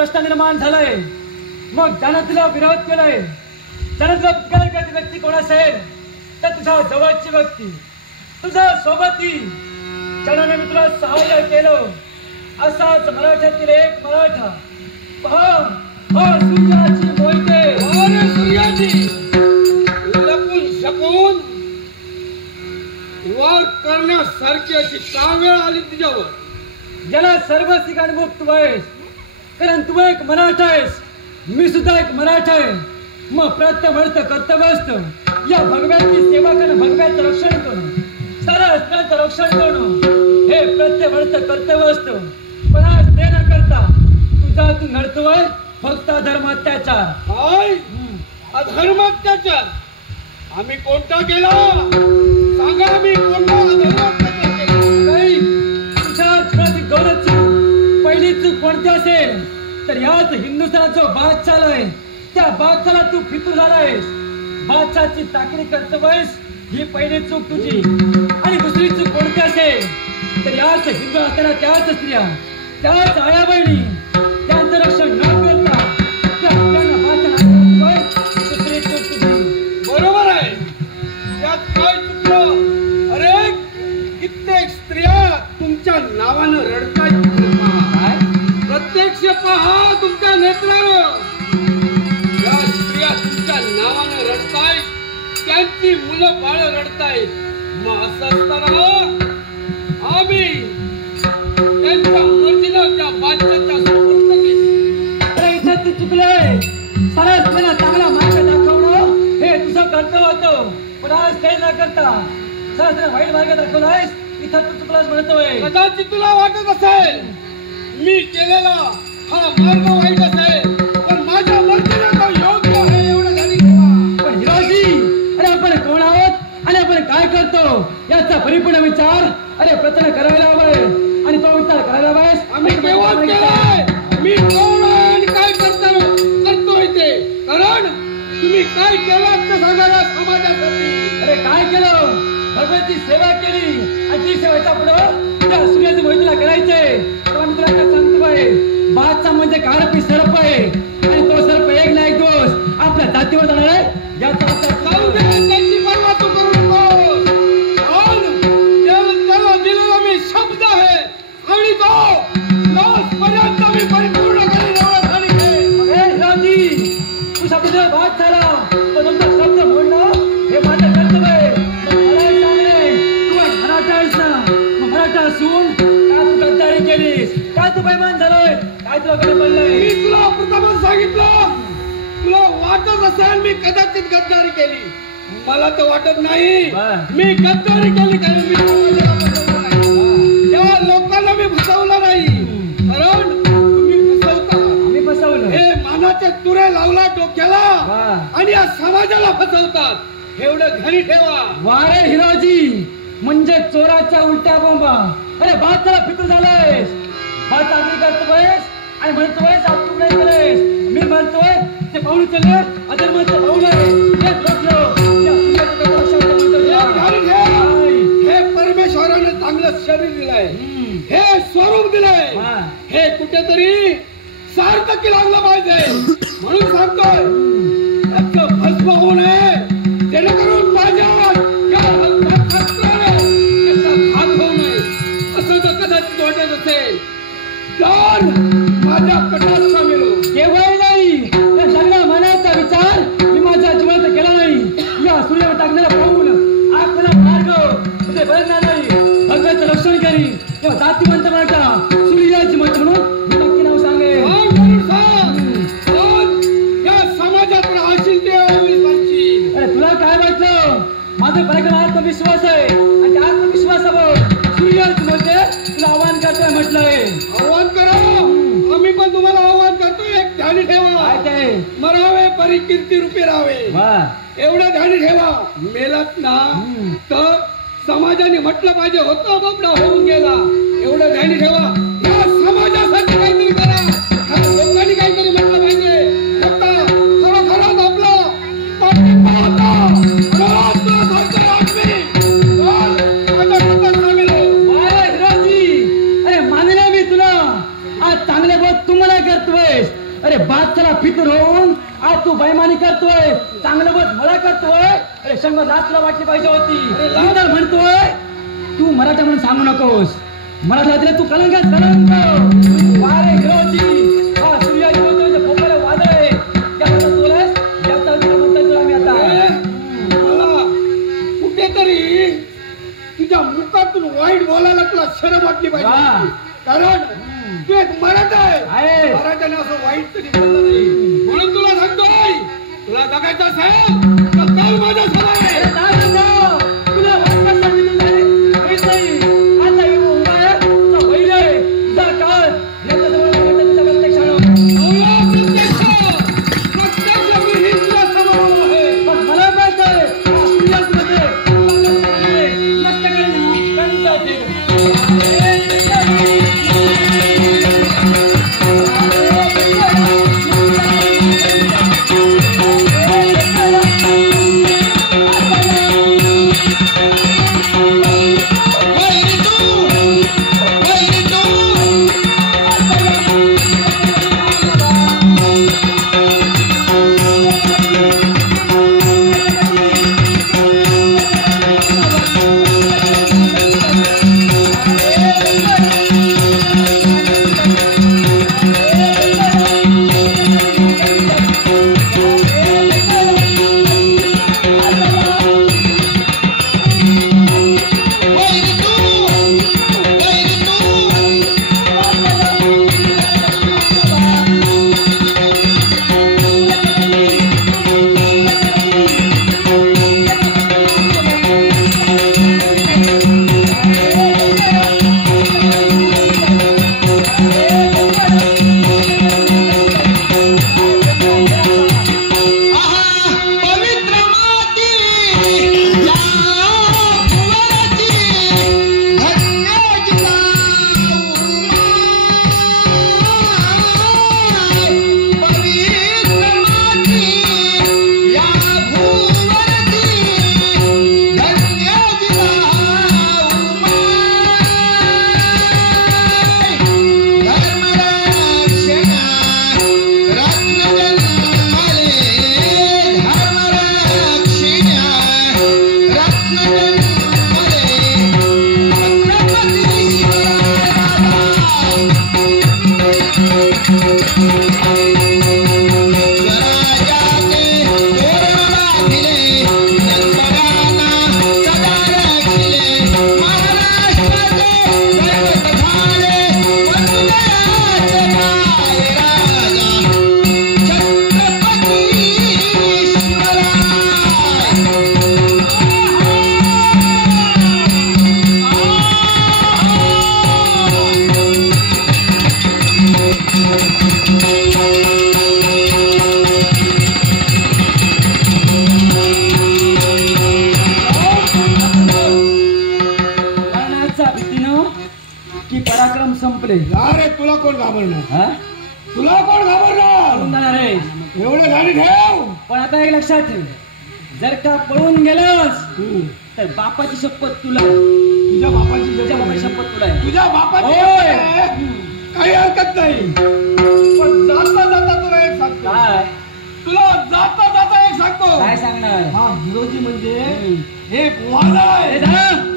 प्रश्न निर्माण झालाय मग ज्यानं तुला विरोध केलाय ज्यानं तुला करणारी व्यक्ती कोण असेल तर तुझ्या जवळची व्यक्ती तुझा सोबती ज्याने मी तुला सहाय्य केलं असाच मराठ्यातील एक मराठा पहा सूर्याची मोहिते अरे सूर्याची लपून शकून वार करण्यासारखी अशी का वेळ आली तुझ्यावर याला सर्व ठिकाणी तू आहेस कारण तू एक मराठा आहेस मी सुद्धा एक मराठा आहे मग प्रत्येक वेळचं कर्तव्य असतं या भगव्याची सेवा करणं भगव्याचं रक्षण करणं सारा अस्त्राचं रक्षण करणं हे प्रत्येक वेळचं कर्तव्य असतं पण आज ते न करता तुझा तू नडतोय फक्त अधर्म अत्याचार काय अधर्म अत्याचार आम्ही कोणता केला सांगा आम्ही कोणता अधर्म अत्याचार केला काही तुझ्या गौरवची पहिली चूक कोणती असेल तर याच हिंदुस्थानाचा बादशाह आहे त्या बादशाला तू फितूर झालायस बादशाची चाकरी करतोयस ही पहिली चूक तुझी आणि दुसरी चूक कोणती असेल तर याच हिंदू असताना त्याच स्त्रिया त्याच आया बहिणी त्यांचं रक्षण न करता त्यांना बादशाह दुसरी चूक तुझी बरोबर आहे त्यात काय चुकलं अरे कित्येक स्त्रिया तुमच्या नावानं रडतायत प्रत्यक्ष पहा तुमच्या नेत्रानं या स्त्रिया तुमच्या नावानं रडतायत त्यांची मुलं बाळ रडतायत मग असं असताना आम्ही त्यांच्या मर्जीनं त्या बादशाच्या सुपूर्द केली अरे इथं तू चुकलंय सरस मला चांगला मार्ग दाखवणं हे तुझं कर्तव्य होतं पण आज ते न करता सरस वाईट मार्ग दाखवलायस इथं तू चुकलास म्हणतोय कदाचित तुला वाटत असेल मी केलेला हा मार्ग वाईट असेल पण माझ्या मर्जीने तो योग्य आहे एवढं झाली पण हिरोजी अरे आपण कोण आहोत आणि आपण काय करतो याचा परिपूर्ण विचार अरे प्रयत्न करायला हवाय आणि तो विचार करायला हवायस आम्ही केव्हा केलाय मी कोण आहे आणि काय करतोय ते कारण तुम्ही काय केलं ते सांगायला समाजासाठी अरे काय केलं भगवंती सेवा केली आणि ती सेवेचा पुढं त्या सूर्याची मोहितीला करायचंय पण तुला काय सांगतोय बादशाह म्हणजे कारपी सर्प आहे आणि तो सर्प एक ना एक दिवस आपल्या जातीवर जाणार आहे याचा त्यांची परवा तू करू नको त्याला दिलेला मी शब्द आहे आणि तो पर्यंत मी परिपूर्ण करेन तू शब्द बात झाला पण तुमचा शब्द बोलणं हे माझं कर्तव्य आहे तू एक मराठा आहेस ना मराठा असून का तू गद्दारी केलीस काय तू बैमान झालोय काय तुला कडे पडलंय मी तुला प्रथमच सांगितलं तुला वाटत असेल मी कदाचित गद्दारी केली मला तर वाटत नाही मी गद्दारी केली कारण मी त्या लोकांना मी फसवलं नाही कारण तुम्ही फसवता आम्ही फसवलं हे मानाचे तुरे लावला डोक्याला आणि या समाजाला फसवतात एवढं घरी ठेवा वारे हिरोजी म्हणजे चोराच्या उलट्या बोंबा अरे बादशाला फितूर झालायस बात आम्ही करतोयस आणि म्हणतोयस तू नाही केलंयस मी म्हणतोय ते पाऊल चले अधर्माचं पाऊल आहे हे परमेश्वराने चांगलं शरीर दिलंय हे स्वरूप दिलंय हे कुठेतरी सार्थकी लागलं पाहिजे म्हणून सांगतोय त्याचं भस्म होऊ नये जेणेकरून माझ्या कदाचित वाटत असेल तर माझ्या कटात सामील केवळ नाही त्या सगळ्या मनाचा विचार मी माझ्या जीवनात केला नाही या सूर्यावर टाकणारा पाहून आपला मार्ग म्हणजे बदलणार नाही भगवानचं रक्षण करी तेव्हा जातीवंत मराठा सूर्याची मत म्हणून मी नक्की नाव सांगेन या समाजात राहशील ते अरे तुला काय वाटलं माझं पराक्रम आत्मविश्वास आहे आणि त्या आत्मविश्वासावर तुम्हारी कीर्ती रूपी राहावे एवढं ध्यान ठेवा. मेलात ना तर समाजाने म्हटलं पाहिजे होतं बाबडा होऊन गेला. एवढं ध्यान ठेवा. या समाजासाठी काहीतरी करा. लोकांनी काहीतरी म्हटलं पाहिजे. आता खरोखरच आपलं पाठिंबा होता. अरे मानले मी तुला. आज चांगले बोध तू मला करतोय. अरे बादशाला फितूर होऊन आज तू बैमानी करतोय. चांगलं बोध मला करतोय. अरे शंभर लाच तुला वाटली पाहिजे होती. म्हणतोय तू मराठा म्हणून सांगू नकोस. मराठा तू कलंक वारे हिरोजी हा सूर्य पोपाला वादळ आहे. त्याबद्दल बोलस याचा म्हणतोय तुला मी आता. मला कुठेतरी तुझ्या मुखातून वाईट बोलायला तुला शरम वाटली पाहिजे. कारण तू एक मराठा आहे. मराठ्याने असं वाईट कधी बोललं नाही. म्हणून तुला सांगतोय तुला जगायचं असेल तर काल माझ्या सवय तुला वाटत आता येऊ उभा तुझा बैल आहे. तुझा काळ मला माहित संपले. अरे तुला कोण घाबरणार? तुला कोण घाबरणार? एवढं गाडी ठेव. पण आता एक लक्षात ठेव, जर का पळून गेलास तर बापाची शपथ तुला. तुझ्या बापाची शपथ तुला आहे. तुझ्या बापाची काही हरकत नाही. पण जाता जाता तुला एक सांगतो. तुला जाता जाता एक सांगतो. काय सांगणार? हा विरोधी म्हणजे एक वादळ आहे.